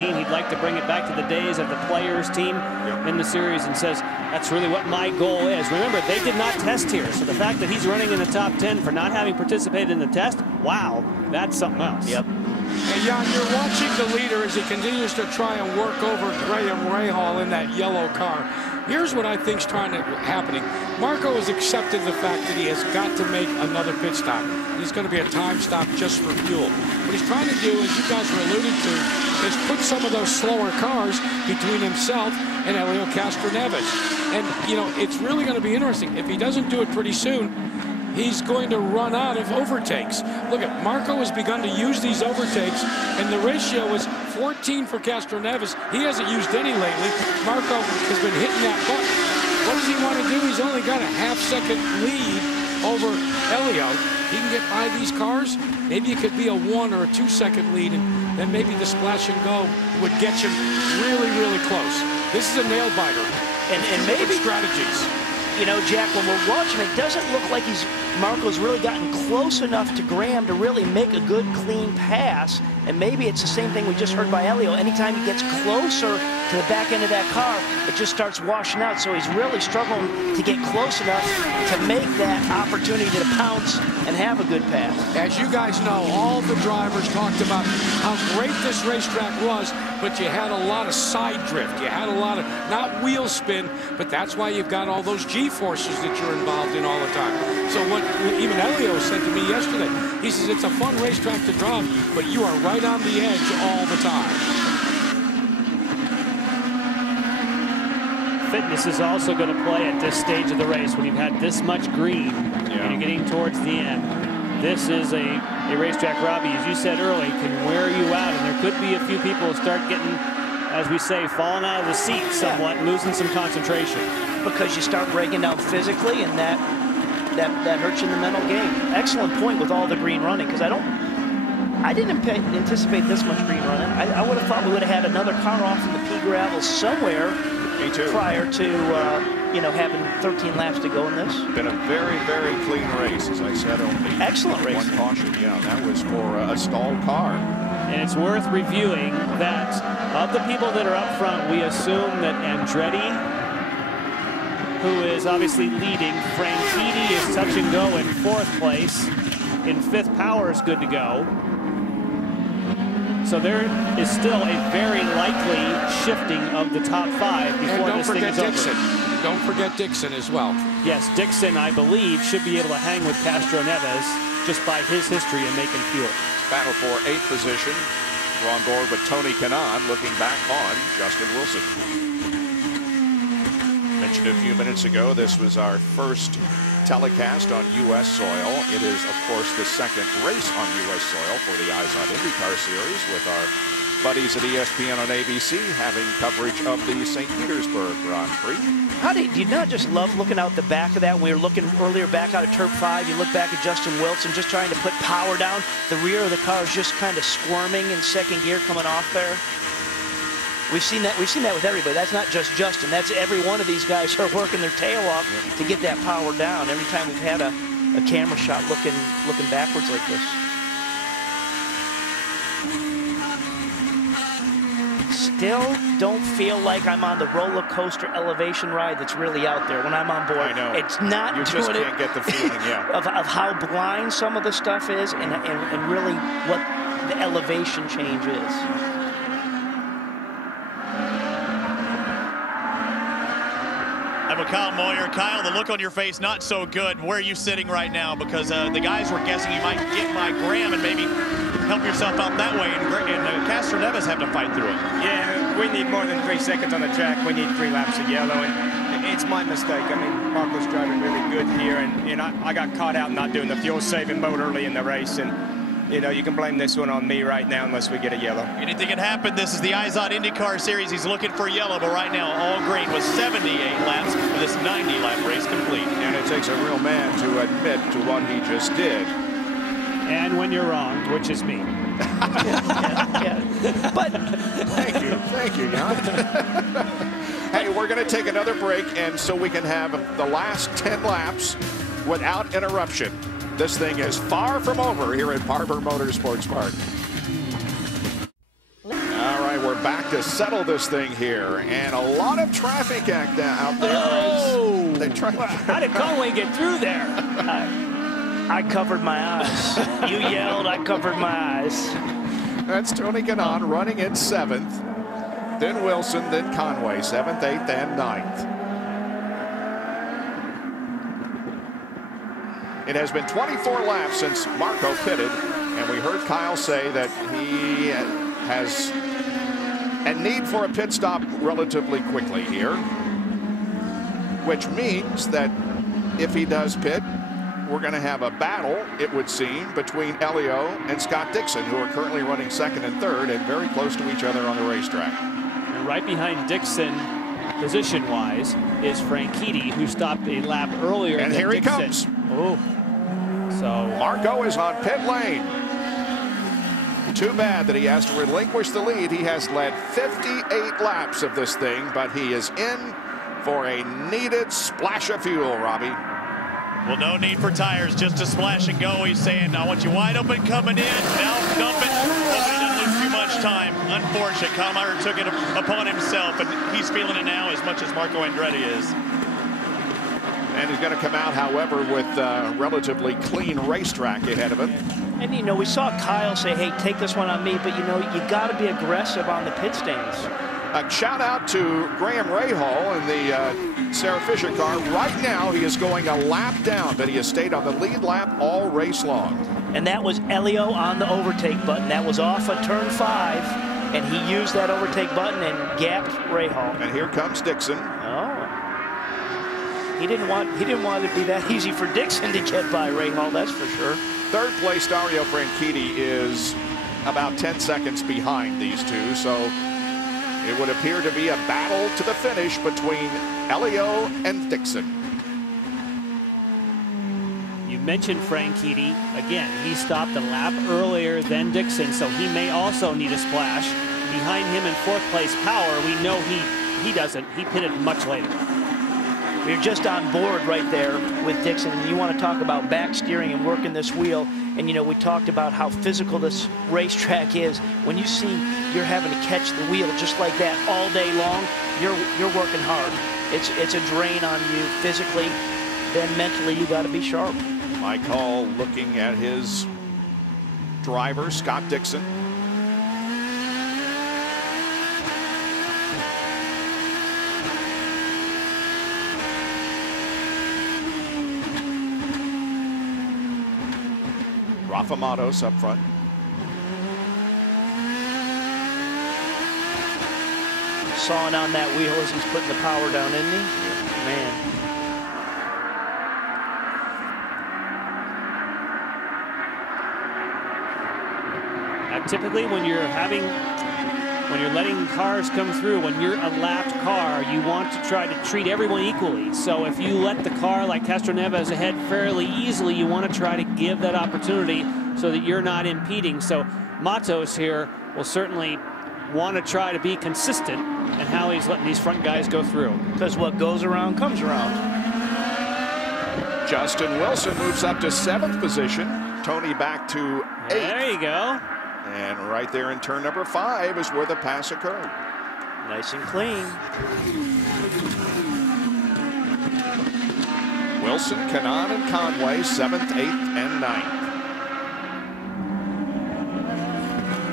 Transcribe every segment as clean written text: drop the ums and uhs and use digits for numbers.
He'd like to bring it back to the days of the players team in the series, and says that's really what my goal is. Remember, they did not test here, so the fact that he's running in the top 10 for not having participated in the test, wow, that's something else. Yep. And Jan, you're watching the leader as he continues to try and work over Graham Rahal in that yellow car. Here's what I think's happening. Marco has accepted the fact that he has got to make another pit stop. He's going to be a time stop just for fuel. What he's trying to do, as you guys were alluding to, is put some of those slower cars between himself and Helio Castroneves. And, you know, it's really going to be interesting. If he doesn't do it pretty soon, he's going to run out of overtakes. Look at Marco has begun to use these overtakes, and the ratio is 14 for Castroneves. He hasn't used any lately. Marco has been hitting that button. What does he want to do? He's only got a half-second lead over Helio. He can get by these cars. Maybe it could be a 1 or a 2-second lead, and then maybe the splash and go would get him really, really close. This is a nail biter. And maybe strategies. You know, Jack, when we're watching, it doesn't look like Marco's really gotten close enough to Graham to really make a good, clean pass. And maybe it's the same thing we just heard by Helio. Anytime he gets closer to the back end of that car, it just starts washing out. So he's really struggling to get close enough to make that opportunity to pounce and have a good pass. As you guys know, all the drivers talked about how great this racetrack was, but you had a lot of side drift. You had a lot of, not wheel spin, but that's why you've got all those G-forces that you're involved in all the time. So what even Helio said to me yesterday, he says it's a fun racetrack to drive, but you are right on the edge all the time. Fitness is also going to play at this stage of the race when you've had this much green and you're getting towards the end. This is a racetrack, Robbie, as you said early, can wear you out, and there could be a few people who start getting, as we say, falling out of the seat somewhat, losing some concentration. Because you start breaking down physically, and that hurts you in the mental game. Excellent point with all the green running, because I didn't anticipate this much green running. I would have thought we would have had another car off in the pea gravel somewhere. Me too. Prior to you know, having 13 laps to go in this. Been a very, very clean race, as I said. Only excellent race. One caution, yeah, that was for a stalled car. And it's worth reviewing that of the people that are up front, we assume that Andretti, who is obviously leading, Franchitti is touch and go in 4th place. In 5th, Power is good to go. So there is still a very likely shifting of the top 5 before this thing is Dixon. over. Don't forget Dixon as well. Yes, Dixon, I believe, should be able to hang with Castroneves just by his history in making fuel. Battle for 8th position. We're on board with Tony Kanaan looking back on Justin Wilson. Mentioned a few minutes ago, this was our first telecast on U.S. soil. It is, of course, the second race on U.S. soil for the IZOD IndyCar Series, with our buddies at ESPN on ABC having coverage of the St. Petersburg Grand Prix. How do you not just love looking out the back of that? When we were looking earlier back out of Turf 5, you look back at Justin Wilson just trying to put power down. The rear of the car is just kind of squirming in 2nd gear coming off there. We've seen that with everybody. That's not just Justin. That's every one of these guys who are working their tail off to get that power down. Every time we've had a camera shot looking backwards like this. Still don't feel like I'm on the roller coaster elevation ride that's really out there when I'm on board. I know. It's not. You just can't get the feeling, yeah. of how blind some of the stuff is, and really what the elevation change is. I'm with Kyle Moyer. Kyle, the look on your face, not so good. Where are you sitting right now? Because the guys were guessing you might get by Graham and maybe help yourself out that way, and Castroneves have to fight through it. Yeah, we need more than 3 seconds on the track. We need 3 laps of yellow, and it's my mistake. I mean, Marco's driving really good here, and I got caught out not doing the fuel-saving mode early in the race, and you know, you can blame this one on me right now unless we get a yellow. Anything can happen. This is the IZOD IndyCar Series. He's looking for yellow, but right now all green with 78 laps for this 90-lap race complete. And it takes a real man to admit to what he just did. And when you're wrong, which is me. yeah. But thank you, Jan. Hey, we're going to take another break, and so we can have the last 10 laps without interruption. This thing is far from over here at Barber Motorsports Park. All right, we're back to settle this thing here. And a lot of traffic out there. Oh! They try. How did Conway get through there? I covered my eyes. You yelled, I covered my eyes. That's Tony Kanaan running in 7th. Then Wilson, then Conway, 7th, 8th, and 9th. It has been 24 laps since Marco pitted, and we heard Kyle say that he has a need for a pit stop relatively quickly here, which means that if he does pit, we're going to have a battle, it would seem, between Helio and Scott Dixon, who are currently running 2nd and 3rd and very close to each other on the racetrack. And right behind Dixon, position-wise, is Franchitti, who stopped a lap earlier and than here Dixon. he comes. Oh. So Marco is on pit lane. Too bad that he has to relinquish the lead. He has led 58 laps of this thing, but he is in for a needed splash of fuel, Robbie. Well, no need for tires, just a splash and go. He's saying, I want you wide open coming in. Now dump it. Hopefully he doesn't lose too much time. Unfortunate. Kyle Meyer took it upon himself, and he's feeling it now as much as Marco Andretti is. And he's going to come out, however, with a relatively clean racetrack ahead of him. And, you know, we saw Kyle say, hey, take this one on me, but, you know, you got to be aggressive on the pit stains. A shout out to Graham Rahal in the Sarah Fisher car. Right now, he is going a lap down, but he has stayed on the lead lap all race long. And that was Helio on the overtake button. That was off of turn 5, and he used that overtake button and gapped Rahal. And here comes Dixon. Oh. He didn't want it to be that easy for Dixon to get by Rahal, that's for sure. 3rd place, Dario Franchitti is about 10 seconds behind these two, so it would appear to be a battle to the finish between Helio and Dixon. you mentioned Franchitti. Again, he stopped a lap earlier than Dixon, so he may also need a splash. Behind him in 4th place, Power, we know he doesn't. He pitted much later. We're just on board right there with Dixon, and you want to talk about back steering and working this wheel. And, you know, we talked about how physical this racetrack is. When you see you're having to catch the wheel just like that all day long, you're working hard. It's a drain on you physically. Then mentally, you got to be sharp. Mike Hall looking at his driver, Scott Dixon. Rafa Matos up front. Sawing on that wheel as he's putting the power down, isn't he? Yeah. Man. Now, typically, when you're letting cars come through, when you're a lapped car, you want to try to treat everyone equally. So if you let the car like Castroneves ahead fairly easily, you want to try to give that opportunity so that you're not impeding. So Matos here will certainly want to try to be consistent in how he's letting these front guys go through. Because what goes around comes around. Justin Wilson moves up to 7th position. Tony back to 8th. There you go. And right there in turn number 5 is where the pass occurred. Nice and clean. Wilson, Kanaan, and Conway, 7th, 8th, and 9th.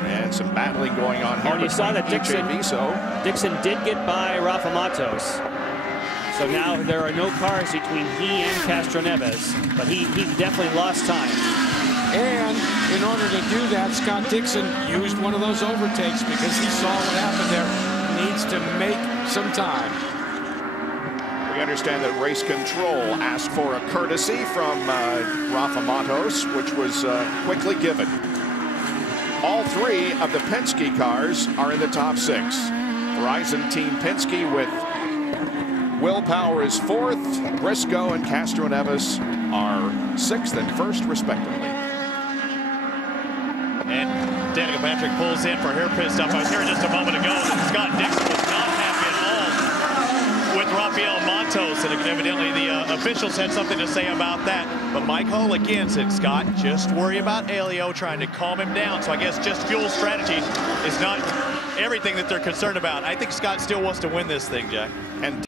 And some battling going on here. Oh, you saw that Dixon did get by Rafa Matos. So now there are no cars between he and Castroneves, but he definitely lost time. And in order to do that, Scott Dixon used one of those overtakes because he saw what happened there. Needs to make some time. We understand that race control asked for a courtesy from Rafa Matos, which was quickly given. All 3 of the Penske cars are in the top 6. Verizon Team Penske with Will Power is 4th. Briscoe and Castroneves are 6th and 1st, respectively. And Danica Patrick pulls in for hair pit stop. I was here just a moment ago that Scott Dixon was not happy at all with Rafael Matos, and evidently the officials had something to say about that. But Mike Hull again said, Scott, just worry about Helio, trying to calm him down. So I guess just fuel strategy is not everything that they're concerned about. I think Scott still wants to win this thing, Jack. And